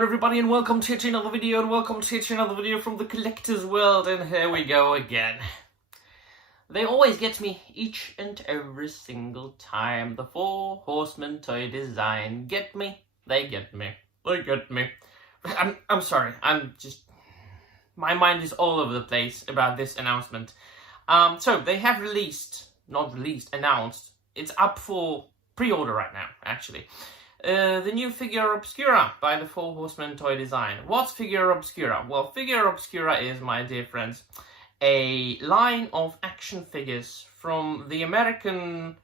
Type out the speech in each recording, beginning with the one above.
there everybody, and welcome to another video, from the collector's world, and here we go again. They always get me each and every single time. The Four Horsemen toy design. Get me? They get me. They get me. I'm sorry, my mind is all over the place about this announcement. So they have announced, it's up for pre-order right now, actually. The new Figura Obscura by the Four Horsemen toy design. What's Figura Obscura? Well, Figura Obscura is, my dear friends, a line of action figures from the American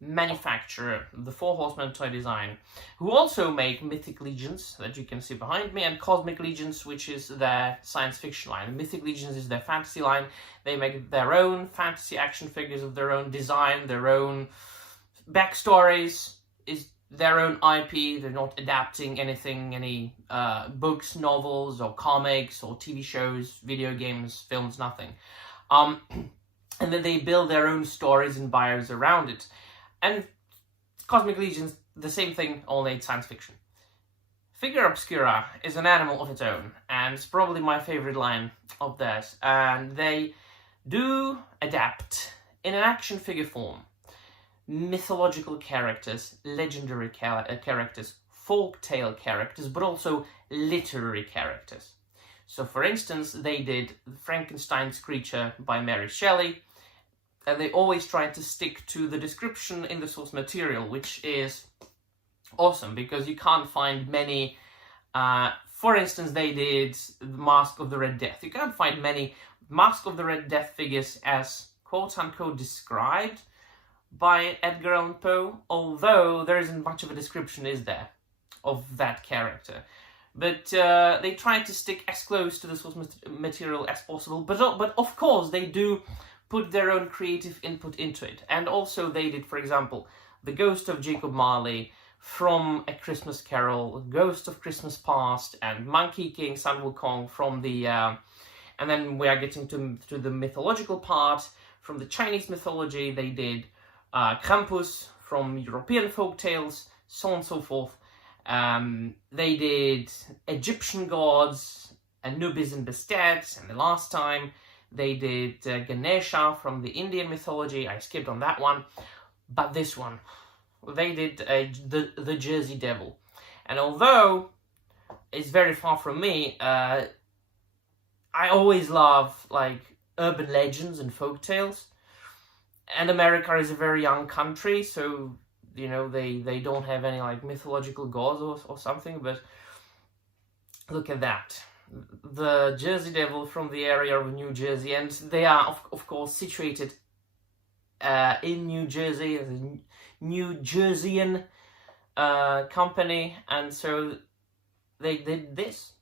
manufacturer, the Four Horsemen toy design, who also make Mythic Legions, that you can see behind me, and Cosmic Legions, which is their science fiction line. Mythic Legions is their fantasy line. They make their own fantasy action figures of their own design, their own backstories, is their own IP. They're not adapting anything, any books, novels, or comics, or TV shows, video games, films, nothing. And then they build their own stories and bios around it. And Cosmic Legions, the same thing, only it's science fiction. Figura Obscura is an animal of its own, and it's probably my favorite line of theirs. And they do adapt in an action figure form mythological characters, legendary characters, folktale characters, but also literary characters. So, for instance, they did Frankenstein's Creature by Mary Shelley, and they always tried to stick to the description in the source material, which is awesome, because you can't find many. For instance, they did the Mask of the Red Death. You can't find many Mask of the Red Death figures as quote-unquote described by Edgar Allan Poe, although there isn't much of a description, is there, of that character. But they try to stick as close to the source material as possible, but of course they do put their own creative input into it. And also they did, for example, the Ghost of Jacob Marley from A Christmas Carol, Ghost of Christmas Past, and Monkey King Sun Wukong from the... and then we are getting to the mythological part. From the Chinese mythology, they did Krampus from European folktales, so on and so forth. They did Egyptian gods, Anubis and Bastet, and the last time they did Ganesha from the Indian mythology. I skipped on that one. But this one, they did the Jersey Devil. And although it's very far from me, I always love like urban legends and folktales. And America is a very young country, so, you know, they don't have any, like, mythological gods or something, but look at that. The Jersey Devil from the area of New Jersey, and they are, of course, situated in New Jersey, as a New Jerseyan company, and so they did this.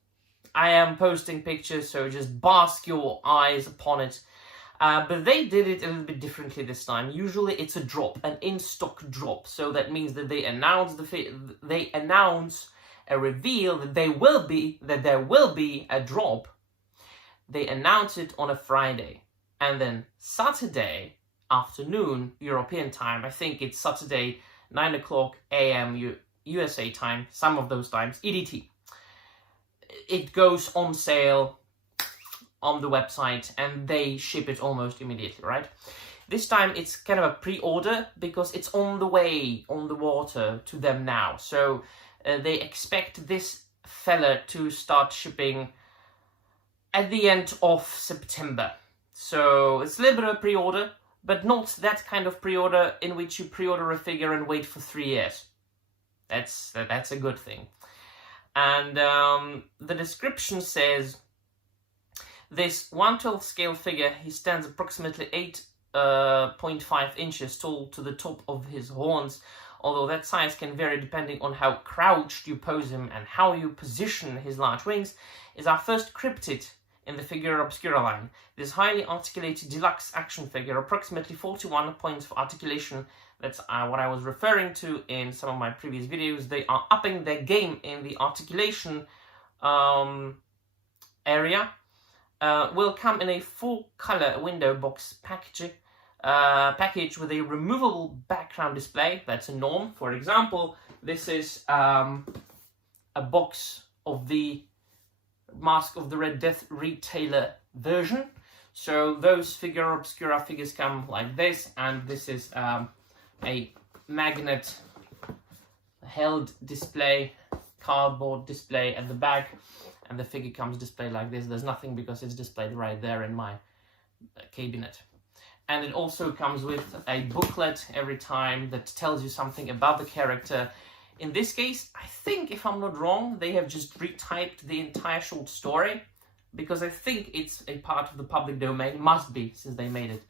I am posting pictures, so just bask your eyes upon it. But they did it a little bit differently this time. Usually it's a drop, an in-stock drop. So that means that they announce a reveal that there will be a drop. They announce it on a Friday, and then Saturday afternoon European time, I think it's Saturday 9 o'clock a.m. USA time, some of those times EDT, it goes on sale on the website, and they ship it almost immediately, right? This time it's kind of a pre-order because it's on the way, on the water to them now. So they expect this fella to start shipping at the end of September. So it's a little bit of a pre-order, but not that kind of pre-order in which you pre-order a figure and wait for 3 years. That's a good thing. And the description says, this 1/12 scale figure, he stands approximately 8.5 inches tall to the top of his horns, although that size can vary depending on how crouched you pose him and how you position his large wings, is our first cryptid in the Figura Obscura line. This highly articulated deluxe action figure, approximately 41 points for articulation. That's what I was referring to in some of my previous videos. They are upping their game in the articulation area. Will come in a full-color window box package with a removable background display. That's a norm. For example, this is a box of the Mask of the Red Death retailer version. So those Figura Obscura figures come like this, and this is a magnet held display, cardboard display at the back, and the figure comes displayed like this. There's nothing because it's displayed right there in my cabinet. And it also comes with a booklet every time that tells you something about the character. In this case, I think, if I'm not wrong, they have just retyped the entire short story, because I think it's a part of the public domain, must be, since they made it.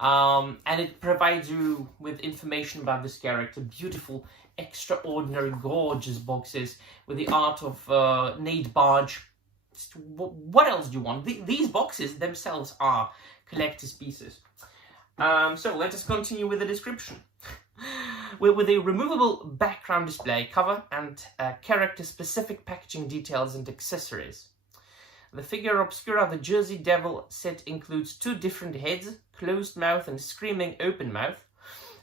And it provides you with information about this character, beautiful, extraordinary, gorgeous boxes with the art of Nate Barge. What else do you want? These boxes themselves are collector's pieces. So let us continue with the description. With a removable background display, cover, and character-specific packaging details and accessories. The Figura Obscura, the Jersey Devil set, includes 2 different heads, closed mouth and screaming open mouth,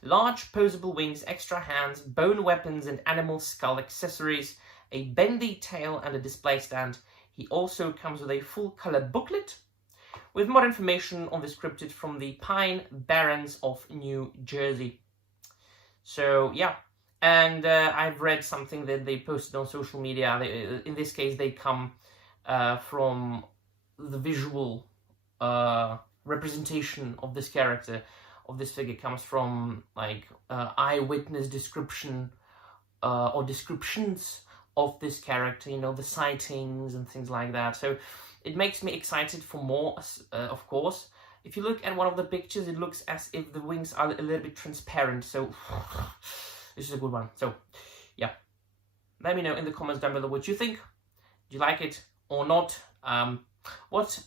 large posable wings, extra hands, bone weapons and animal skull accessories, a bendy tail and a display stand. He also comes with a full-color booklet with more information on the scripted from the Pine Barrens of New Jersey. So yeah, and I've read something that they posted on social media. In this case, they come from the visual representation of this character, of this figure, comes from like eyewitness description or descriptions of this character, you know, the sightings and things like that. So it makes me excited for more, of course. If you look at one of the pictures, it looks as if the wings are a little bit transparent. So this is a good one. So yeah, let me know in the comments down below what you think. Do you like it or not? What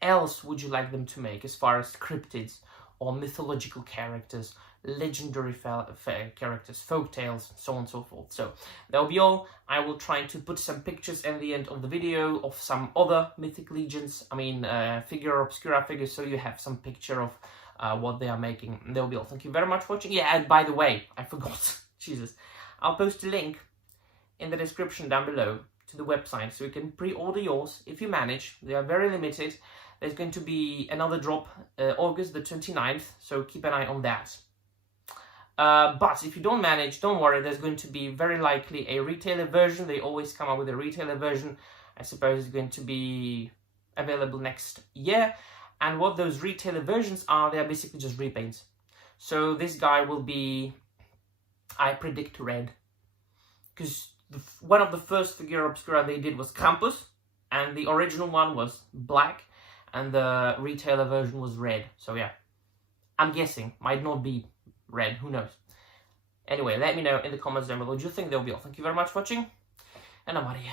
else would you like them to make as far as cryptids or mythological characters, legendary characters, folk tales, so on and so forth. So that'll be all. I will try to put some pictures at the end of the video of some other mythic legions, Figura Obscura figures, so you have some picture of what they are making. That'll be all. Thank you very much for watching. Yeah, and by the way, I forgot. Jesus. I'll post a link in the description down below to the website, so you can pre-order yours if you manage. They are very limited. There's going to be another drop August the 29th, so keep an eye on that. But if you don't manage, don't worry, there's going to be very likely a retailer version. They always come up with a retailer version. I suppose it's going to be available next year. And what those retailer versions are, they are basically just repaints. So this guy will be, I predict, red. Because one of the first Figura Obscura they did was Krampus, and the original one was black, and the retailer version was red. So yeah, I'm guessing, might not be red, who knows. Anyway, let me know in the comments down below what you think. That'll be all. Thank you very much for watching, and I'm out of here.